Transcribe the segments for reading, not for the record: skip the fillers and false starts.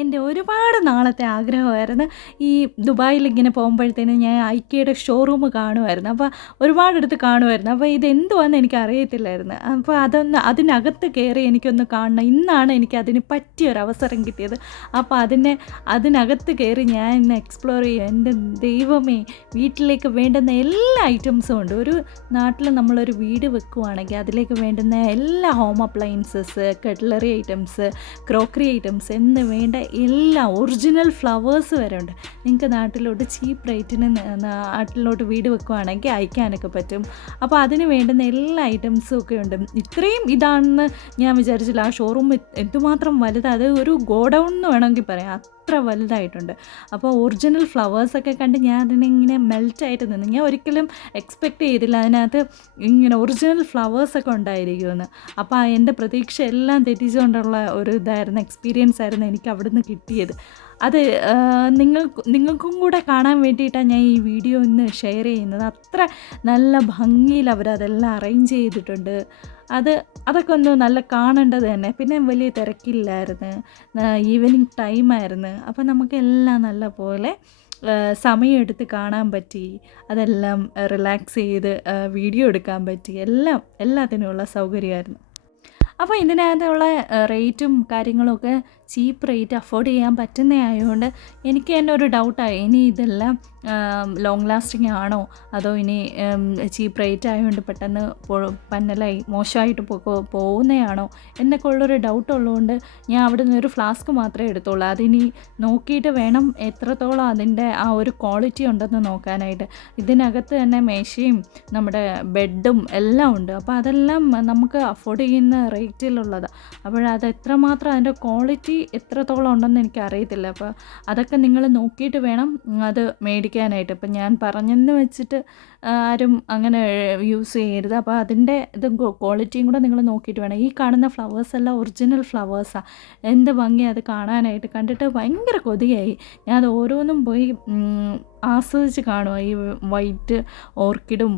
എൻ്റെ ഒരുപാട് നാളത്തെ ആഗ്രഹമായിരുന്നു ഈ ദുബായിൽ ഇങ്ങനെ പോകുമ്പോഴത്തേനും ഞാൻ ഐക്കയുടെ ഷോറൂം കാണുമായിരുന്നു. അപ്പോൾ ഒരുപാടെടുത്ത് കാണുമായിരുന്നു. അപ്പോൾ ഇതെന്തുവാന്ന് എനിക്കറിയത്തില്ലായിരുന്നു. അപ്പോൾ അതിനകത്ത് കയറി എനിക്കൊന്ന് കാണണം. ഇന്നാണ് എനിക്കതിന് പറ്റിയൊരവസരം കിട്ടിയത്. അപ്പോൾ അതിനകത്ത് കയറി ഞാൻ ഇന്ന് എക്സ്പ്ലോർ ചെയ്യും. എൻ്റെ ദൈവമേ, വീട്ടിലേക്ക് വേണ്ടുന്ന എല്ലാ ഐറ്റംസും ഉണ്ട്. ഒരു നാട്ടിൽ നമ്മളൊരു വീട് വെക്കുവാണെങ്കിൽ അതിലേക്ക് വേണ്ടുന്ന എല്ലാ home appliances, cutlery items, crockery items എന്ന് വേണ്ട എല്ലാ ഒറിജിനൽ ഫ്ലവേഴ്സ് വരെ ഉണ്ട്. നിങ്ങൾക്ക് നാട്ടിലോട്ട് ചീപ്പ് റേറ്റിന് നാട്ടിലോട്ട് വീട് വെക്കുവാണെങ്കിൽ അയക്കാനൊക്കെ പറ്റും. അപ്പോൾ അതിന് വേണ്ടുന്ന എല്ലാ ഐറ്റംസും ഒക്കെ ഉണ്ട്. ഇത്രയും ഇതാണെന്ന് ഞാൻ വിചാരിച്ചില്ല. ആ ഷോറൂം എന്തുമാത്രം വലുതാണ്, അത് ഒരു ഗോഡൗൺ എന്ന് വേണമെങ്കിൽ പറയാം, അത്ര വലുതായിട്ടുണ്ട്. അപ്പോൾ ഒറിജിനൽ ഫ്ലവേഴ്സൊക്കെ കണ്ട് ഞാൻ അതിനിങ്ങനെ മെൽറ്റായിട്ട് നിന്ന്. ഞാൻ ഒരിക്കലും എക്സ്പെക്റ്റ് ചെയ്തില്ല അതിനകത്ത് ഇങ്ങനെ ഒറിജിനൽ ഫ്ലവേഴ്സൊക്കെ ഉണ്ടായിരിക്കുമെന്ന്. അപ്പോൾ എൻ്റെ പ്രതീക്ഷ എല്ലാം തെറ്റിച്ചുകൊണ്ടുള്ള ഒരു എക്സ്പീരിയൻസ് ആയിരുന്നു എനിക്ക് അവിടുന്ന് കിട്ടിയത്. അത് നിങ്ങൾക്കും കൂടെ കാണാൻ വേണ്ടിയിട്ടാണ് ഞാൻ ഈ വീഡിയോ ഇന്ന് ഷെയർ ചെയ്യുന്നത്. അത്ര നല്ല ഭംഗിയിൽ അവരതെല്ലാം അറേഞ്ച് ചെയ്തിട്ടുണ്ട്. അതൊക്കെ ഒന്ന് നല്ല കാണേണ്ടത് തന്നെ. പിന്നെ വലിയ തിരക്കില്ലായിരുന്നു, ഈവനിങ് ടൈമായിരുന്നു. അപ്പോൾ നമുക്കെല്ലാം നല്ല പോലെ സമയമെടുത്ത് കാണാൻ പറ്റി. അതെല്ലാം റിലാക്സ് ചെയ്ത് വീഡിയോ എടുക്കാൻ പറ്റി. എല്ലാത്തിനുമുള്ള സൗകര്യമായിരുന്നു. അപ്പോൾ ഇതിനകത്തുള്ള റേറ്റും കാര്യങ്ങളൊക്കെ ചീപ്പ് റേറ്റ് അഫോർഡ് ചെയ്യാൻ പറ്റുന്നതായതുകൊണ്ട് എനിക്ക് തന്നെ ഒരു ഡൗട്ടായി, ഇനി ഇതെല്ലാം ലോങ് ലാസ്റ്റിംഗ് ആണോ അതോ ഇനി ചീപ്പ് റേറ്റ് ആയതുകൊണ്ട് പെട്ടെന്ന് പന്നലായി മോശമായിട്ട് പോകുന്നതാണോ എന്നൊക്കെ ഉള്ളൊരു ഡൗട്ട് ഉള്ളതുകൊണ്ട് ഞാൻ അവിടെ നിന്ന് ഒരു ഫ്ലാസ്ക് മാത്രമേ എടുത്തുള്ളൂ. അതിനി നോക്കിയിട്ട് വേണം എത്രത്തോളം അതിൻ്റെ ആ ഒരു ക്വാളിറ്റി ഉണ്ടെന്ന് നോക്കാനായിട്ട്. ഇതിനകത്ത് തന്നെ മേശയും നമ്മുടെ ബെഡും എല്ലാം ഉണ്ട്. അപ്പോൾ അതെല്ലാം നമുക്ക് അഫോർഡ് ചെയ്യുന്ന റേറ്റിലുള്ളതാണ്. അപ്പോഴത് എത്രമാത്രം അതിൻ്റെ ക്വാളിറ്റി എത്രത്തോളം ഉണ്ടെന്ന് എനിക്കറിയത്തില്ല. അപ്പോൾ അതൊക്കെ നിങ്ങൾ നോക്കിയിട്ട് വേണം അത് മേടിക്കാനായിട്ട്. ഇപ്പം ഞാൻ പറഞ്ഞെന്ന് വെച്ചിട്ട് ആരും അങ്ങനെ യൂസ് ചെയ്യരുത്. അപ്പോൾ അതിൻ്റെ ക്വാളിറ്റിയും കൂടെ നിങ്ങൾ നോക്കിയിട്ട് വേണം. ഈ കാണുന്ന ഫ്ലവേഴ്സ് എല്ലാം ഒറിജിനൽ ഫ്ലവേഴ്സാണ്. എന്ത് ഭംഗിയാണ് അത് കാണാനായിട്ട്. കണ്ടിട്ട് ഭയങ്കര കൊതിയായി. ഞാൻ അത് ഓരോന്നും പോയി ആസ്വദിച്ച് കാണുക. ഈ വൈറ്റ് ഓർക്കിഡും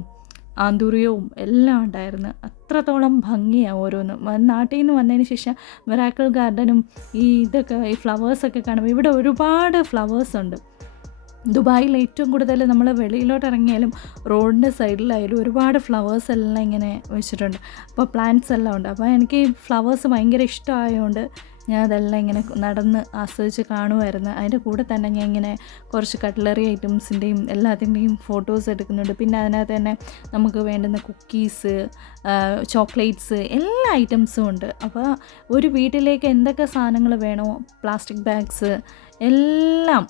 ആന്തൂറിയവും എല്ലാം ഉണ്ടായിരുന്നു. അത്രത്തോളം ഭംഗിയാണ് ഓരോന്നും. നാട്ടിൽ നിന്ന് വന്നതിന് ശേഷം മിറാക്കിൾ ഗാർഡനും ഈ ഫ്ലവേഴ്സൊക്കെ കാണുമ്പോൾ ഇവിടെ ഒരുപാട് ഫ്ലവേഴ്സ് ഉണ്ട്. ദുബായിൽ ഏറ്റവും കൂടുതൽ നമ്മൾ വെളിയിലോട്ട് ഇറങ്ങിയാലും റോഡിൻ്റെ സൈഡിലായാലും ഒരുപാട് ഫ്ലവേഴ്സ് എല്ലാം ഇങ്ങനെ വെച്ചിട്ടുണ്ട്. അപ്പോൾ പ്ലാന്റ്സ് എല്ലാം ഉണ്ട്. അപ്പോൾ എനിക്ക് ഈ ഫ്ലവേഴ്സ് ഭയങ്കര ഇഷ്ടമായതുകൊണ്ട് ഞാൻ അതെല്ലാം ഇങ്ങനെ നടന്ന് ആസ്വദിച്ച് കാണുമായിരുന്നു. അതിൻ്റെ കൂടെ തന്നെ ഞാൻ ഇങ്ങനെ കുറച്ച് കട്ട്ലറി ഐറ്റംസിൻ്റെയും എല്ലാത്തിൻ്റെയും ഫോട്ടോസ് എടുക്കുന്നുണ്ട്. പിന്നെ അതിനകത്ത് തന്നെ നമുക്ക് വേണ്ടുന്ന കുക്കീസ്, ചോക്ലേറ്റ്സ്, എല്ലാ ഐറ്റംസും ഉണ്ട്. അപ്പോൾ ഒരു വീട്ടിലേക്ക് എന്തൊക്കെ സാധനങ്ങൾ വേണോ, പ്ലാസ്റ്റിക് ബാഗ്സ് എല്ലാം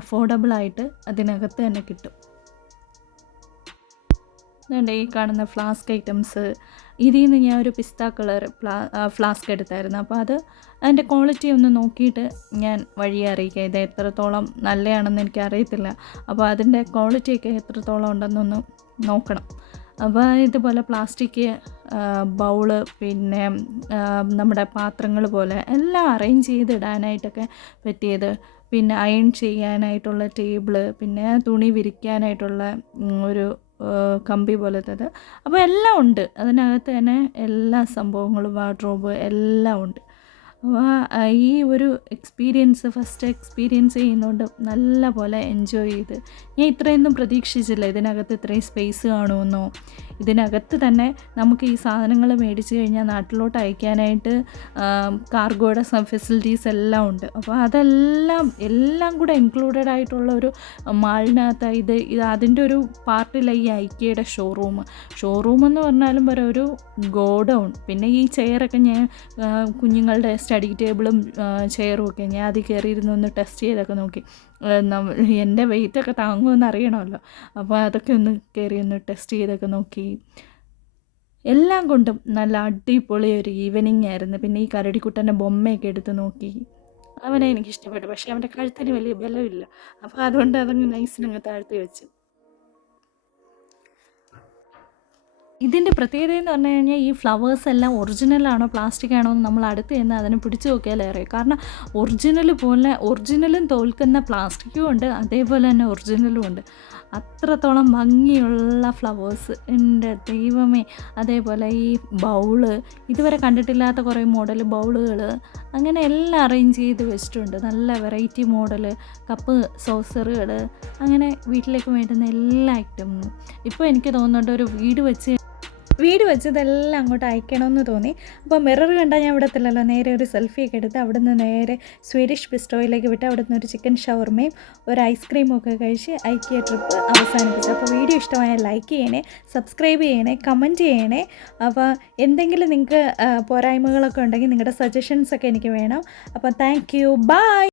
അഫോർഡബിളായിട്ട് അതിനകത്ത് തന്നെ കിട്ടും. അതുകൊണ്ട് ഈ കാണുന്ന ഫ്ലാസ്ക് ഐറ്റംസ്, ഇതിൽ നിന്ന് ഞാൻ ഒരു പിസ്ത കളർ ഫ്ലാസ്ക് എടുത്തായിരുന്നു. അപ്പോൾ അതിൻ്റെ ക്വാളിറ്റി ഒന്ന് നോക്കിയിട്ട് ഞാൻ വഴിയെ അറിയിക്കുക. ഇത് എത്രത്തോളം നല്ലതാണെന്ന് എനിക്കറിയത്തില്ല. അപ്പോൾ അതിൻ്റെ ക്വാളിറ്റിയൊക്കെ എത്രത്തോളം ഉണ്ടെന്നൊന്ന് നോക്കണം. അപ്പോൾ ഇതുപോലെ പ്ലാസ്റ്റിക് ബൗള്, പിന്നെ നമ്മുടെ പാത്രങ്ങൾ പോലെ എല്ലാം അറേഞ്ച് ചെയ്തിടാനായിട്ടൊക്കെ പറ്റിയത്. പിന്നെ അയൺ ചെയ്യാനായിട്ടുള്ള ടേബിള്, പിന്നെ തുണി വിരിക്കാനായിട്ടുള്ള ഒരു കമ്പി പോലത്തത്. അപ്പോൾ എല്ലാം ഉണ്ട് അതിനകത്ത് തന്നെ. എല്ലാ സംഭവങ്ങളും, വാർഡ്രോബ് എല്ലാം ഉണ്ട്. അപ്പോൾ ഈ ഒരു ഫസ്റ്റ് എക്സ്പീരിയൻസ് ചെയ്യുന്നതുകൊണ്ട് നല്ല പോലെ എൻജോയ് ചെയ്ത്. ഞാൻ ഇത്രയൊന്നും പ്രതീക്ഷിച്ചില്ല ഇതിനകത്ത് ഇത്രയും സ്പേസ് കാണുമെന്നോ. ഇതിനകത്ത് തന്നെ നമുക്ക് ഈ സാധനങ്ങൾ മേടിച്ച് കഴിഞ്ഞാൽ നാട്ടിലോട്ട് അയക്കാനായിട്ട് കാർഗോയുടെ ഫെസിലിറ്റീസ് എല്ലാം ഉണ്ട്. അപ്പോൾ എല്ലാം കൂടെ ഇൻക്ലൂഡഡ് ആയിട്ടുള്ള ഒരു മാളിനകത്ത് ഇത് അതിൻ്റെ ഒരു പാർട്ടില്ല ഈ ഐക്കയുടെ ഷോറൂം എന്ന് പറഞ്ഞാലും ഒരു ഗോഡൗൺ. പിന്നെ ഈ ചെയറൊക്കെ ഞാൻ കുഞ്ഞുങ്ങളുടെ സ്റ്റഡി ടേബിളും ചെയറും ഒക്കെ ഞാൻ അതിൽ കയറിയിരുന്ന് ഒന്ന് ടെസ്റ്റ് ചെയ്തൊക്കെ നോക്കി. എൻ്റെ വെയിറ്റൊക്കെ താങ്ങുമെന്ന് അറിയണമല്ലോ. അപ്പോൾ അതൊക്കെ ഒന്ന് കയറി ഒന്ന് ടെസ്റ്റ് ചെയ്തൊക്കെ നോക്കി. എല്ലാം കൊണ്ടും നല്ല അടിപൊളി ഒരു ഈവനിങ് ആയിരുന്നു. പിന്നെ ഈ കരടിക്കുട്ടൻ്റെ ബൊമ്മയൊക്കെ എടുത്ത് നോക്കി. അവനെ എനിക്കിഷ്ടപ്പെട്ടു. പക്ഷേ അവൻ്റെ കഴുത്തിന് വലിയ ബലമില്ല. അപ്പോൾ അതുകൊണ്ട് അതങ്ങ് നൈസിനങ്ങ് താഴ്ത്തി വെച്ചു. ഇതിൻ്റെ പ്രത്യേകത എന്ന് പറഞ്ഞു കഴിഞ്ഞാൽ ഈ ഫ്ലവേഴ്സ് എല്ലാം ഒറിജിനലാണോ പ്ലാസ്റ്റിക് ആണോ എന്ന് നമ്മൾ അടുത്ത് ചെന്ന് അതിനെ പിടിച്ചു നോക്കിയാലേ അറിയാം. കാരണം ഒറിജിനലും തോൽക്കുന്ന പ്ലാസ്റ്റിക്കും ഉണ്ട്, അതേപോലെ തന്നെ ഒറിജിനലും ഉണ്ട്. അത്രത്തോളം ഭംഗിയുള്ള ഫ്ലവേഴ്സ്, എൻ്റെ ദൈവമേ. അതേപോലെ ഈ ബൗള്, ഇതുവരെ കണ്ടിട്ടില്ലാത്ത കുറേ മോഡൽ ബൗളുകൾ, അങ്ങനെ എല്ലാം അറേഞ്ച് ചെയ്ത് വെച്ചിട്ടുണ്ട്. നല്ല വെറൈറ്റി മോഡൽ കപ്പ് സോസറുകൾ, അങ്ങനെ വീട്ടിലേക്ക് വേണ്ടുന്ന എല്ലാ ഐറ്റവും. ഇപ്പോൾ എനിക്ക് തോന്നുന്നുണ്ട് ഒരു വീട് വെച്ചതെല്ലാം അങ്ങോട്ട് അയക്കണമെന്ന് തോന്നി. അപ്പോൾ മിറർ കണ്ടാൽ ഞാൻ വിടത്തില്ലല്ലോ, നേരെ ഒരു സെൽഫിയൊക്കെ എടുത്ത് അവിടെ നിന്ന് നേരെ സ്വീഡിഷ് ബിസ്ട്രോയിലേക്ക് വിട്ട് അവിടെ നിന്ന് ഒരു ചിക്കൻ ഷവർമയും ഒരു ഐസ്ക്രീമും ഒക്കെ കഴിച്ച് ഐക്കിയ ട്രിപ്പ് അവസാനിപ്പിച്ചു. അപ്പോൾ വീഡിയോ ഇഷ്ടമായാൽ ലൈക്ക് ചെയ്യണേ, സബ്സ്ക്രൈബ് ചെയ്യണേ, കമൻറ്റ് ചെയ്യണേ. അപ്പോൾ എന്തെങ്കിലും നിങ്ങൾക്ക് പോരായ്മകളൊക്കെ ഉണ്ടെങ്കിൽ നിങ്ങളുടെ സജഷൻസൊക്കെ എനിക്ക് വേണം. അപ്പോൾ താങ്ക് യു, ബൈ.